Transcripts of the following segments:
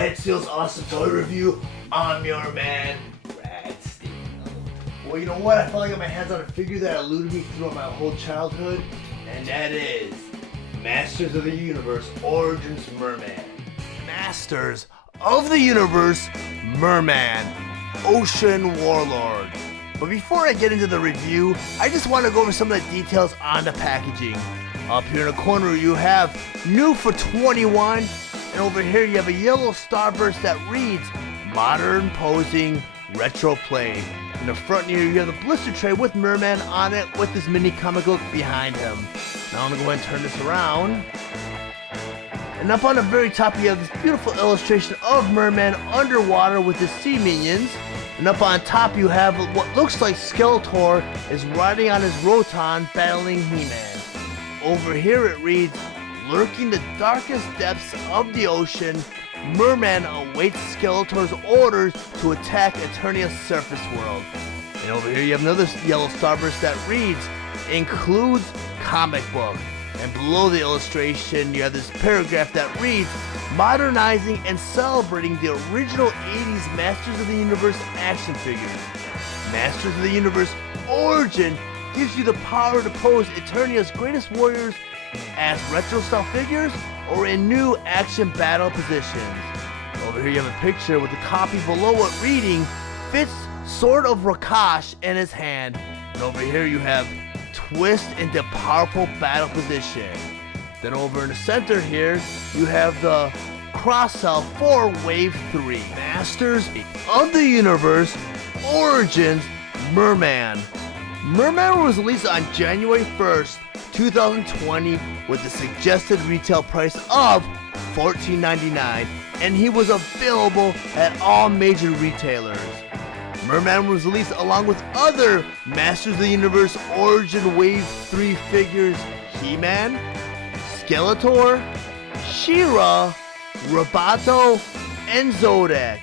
at Steele's Awesome Toy Review. I'm your man, Steele. Well, you know what? I finally got my hands on a figure that eluded me throughout my whole childhood, and that is Masters of the Universe Origins Mer-Man. Masters of the Universe Mer-Man, Ocean Warlord. But before I get into the review, I just want to go over some of the details on the packaging. Up here in the corner you have new for 21, and over here you have a yellow starburst that reads Modern Posing Retro Play. In the front here you have the blister tray with Mer-Man on it with this mini comic book behind him. Now I'm going to go ahead and turn this around. And up on the very top you have this beautiful illustration of Mer-Man underwater with his sea minions. And up on top you have what looks like Skeletor is riding on his Roton battling He-Man. Over here it reads, lurking the darkest depths of the ocean, Mer-Man awaits Skeletor's orders to attack Eternia's surface world. And over here you have another yellow starburst that reads, includes comic book. And below the illustration you have this paragraph that reads, modernizing and celebrating the original 80s Masters of the Universe action figures. Masters of the Universe Origin gives you the power to pose Eternia's greatest warriors as retro-style figures or in new action battle positions. Over here you have a picture with a copy below it reading, fits Sword of Rakash in his hand. And over here you have twist into powerful battle position. Then over in the center here, you have the cross-sell for Wave 3. Masters of the Universe Origins Mer-Man. Mer-Man was released on January 1st, 2020 with a suggested retail price of $14.99, and he was available at all major retailers. Mer-Man was released along with other Masters of the Universe Origin Wave 3 figures, He-Man, Skeletor, She-Ra, Roboto, and Zodak.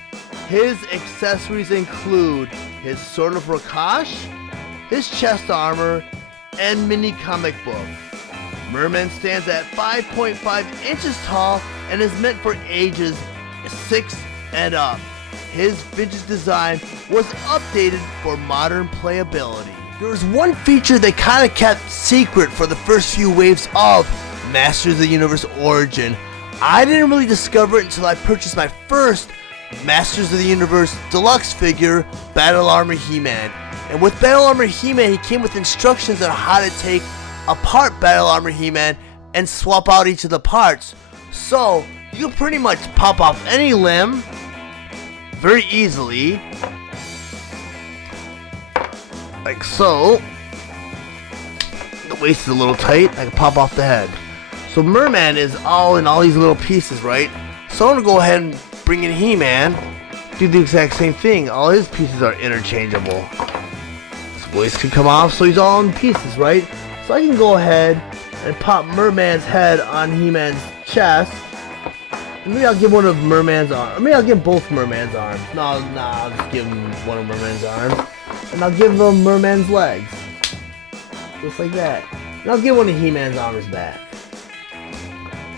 His accessories include his Sword of Rakash, his chest armor, and mini comic book. Mer-Man stands at 5.5 inches tall and is meant for ages 6 and up. His vintage design was updated for modern playability. There was one feature they kind of kept secret for the first few waves of Masters of the Universe Origin. I didn't really discover it until I purchased my first Masters of the Universe Deluxe figure, Battle Armor He-Man. And with Battle Armor He-Man, he came with instructions on how to take apart Battle Armor He-Man and swap out each of the parts. So, you can pretty much pop off any limb very easily, like so. The waist is a little tight, I can pop off the head. So Mer-Man is all in all these little pieces, right? So I'm going to go ahead and bring in He-Man, do the exact same thing. All his pieces are interchangeable. His waist can come off, so he's all in pieces, right? So I can go ahead and pop Mer-Man's head on He-Man's chest. And maybe I'll give one of Mer-Man's arms. Maybe I'll give both Mer-Man's arms. No, I'll just give him one of Mer-Man's arms. And I'll give him Mer-Man's legs. Just like that. And I'll give one of He-Man's arms back.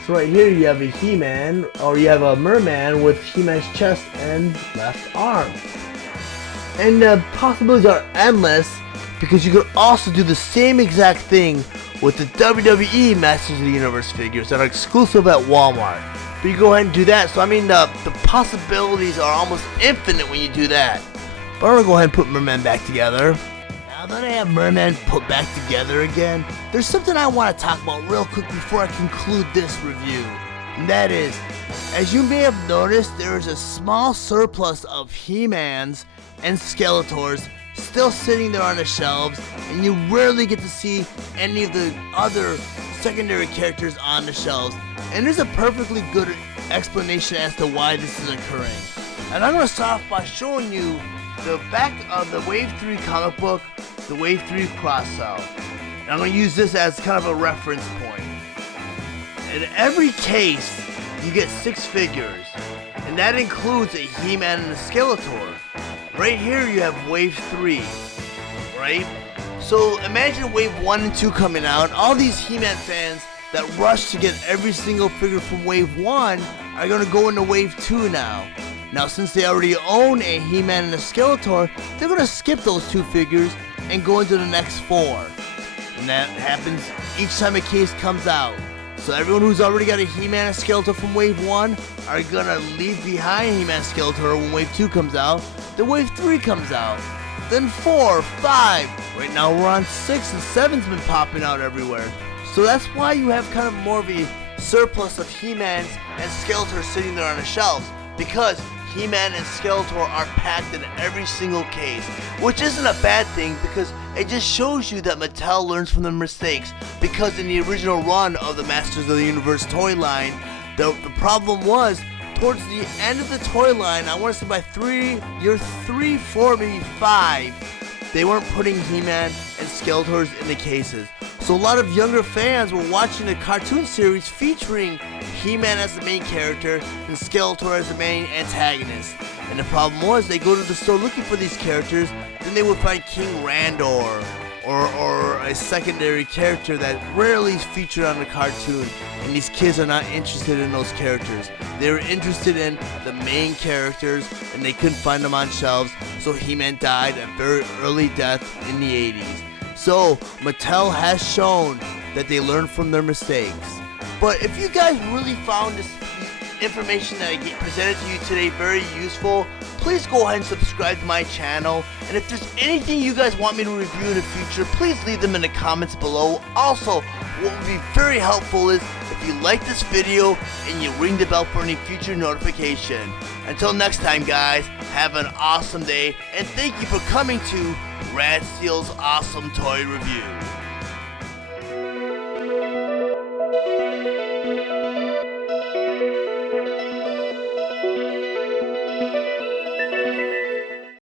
So right here you have a He-Man, or you have a Mer-Man with He-Man's chest and left arm. And the possibilities are endless, because you could also do the same exact thing with the WWE Masters of the Universe figures that are exclusive at Walmart. But you go ahead and do that, so I mean the possibilities are almost infinite when you do that. But I'm going to go ahead and put Mer-Man back together. Now that I have Mer-Man put back together again, there's something I want to talk about real quick before I conclude this review. And that is, as you may have noticed, there is a small surplus of He-Mans and Skeletors still sitting there on the shelves, and you rarely get to see any of the other secondary characters on the shelves. And there's a perfectly good explanation as to why this is occurring. And I'm going to start off by showing you the back of the Wave 3 comic book, the Wave 3 cross-sell. And I'm going to use this as kind of a reference point. In every case, you get 6 figures, and that includes a He-Man and a Skeletor. Right here you have Wave 3, right? So imagine Wave 1 and 2 coming out. All these He-Man fans that rushed to get every single figure from Wave 1 are going to go into Wave 2 now. Now, since they already own a He-Man and a Skeletor, they're going to skip those 2 figures and go into the next 4. And that happens each time a case comes out. So everyone who's already got a He-Man and Skeletor from Wave 1 are going to leave behind He-Man and Skeletor when Wave 2 comes out. Then Wave 3 comes out. Then 4, 5. Right now we're on 6 and 7's been popping out everywhere. So that's why you have kind of more of a surplus of He-Mans and Skeletors sitting there on the shelves. Because He-Man and Skeletor are packed in every single case, which isn't a bad thing because it just shows you that Mattel learns from their mistakes. Because in the original run of the Masters of the Universe toy line, the problem was towards the end of the toy line, I want to say by year 3, 4, maybe 5, they weren't putting He-Man and Skeletors in the cases. So a lot of younger fans were watching a cartoon series featuring He-Man as the main character and Skeletor as the main antagonist. And the problem was they go to the store looking for these characters, then they would find King Randor or a secondary character that rarely is featured on the cartoon. And these kids are not interested in those characters. They were interested in the main characters and they couldn't find them on shelves, so He-Man died a very early death in the 80s. So, Mattel has shown that they learned from their mistakes. But if you guys really found this information that I presented to you today very useful, please go ahead and subscribe to my channel. And if there's anything you guys want me to review in the future, please leave them in the comments below. Also, what would be very helpful is if you like this video and you ring the bell for any future notification. Until next time, guys, have an awesome day, and thank you for coming to Rad Steele's Awesome Toy Review.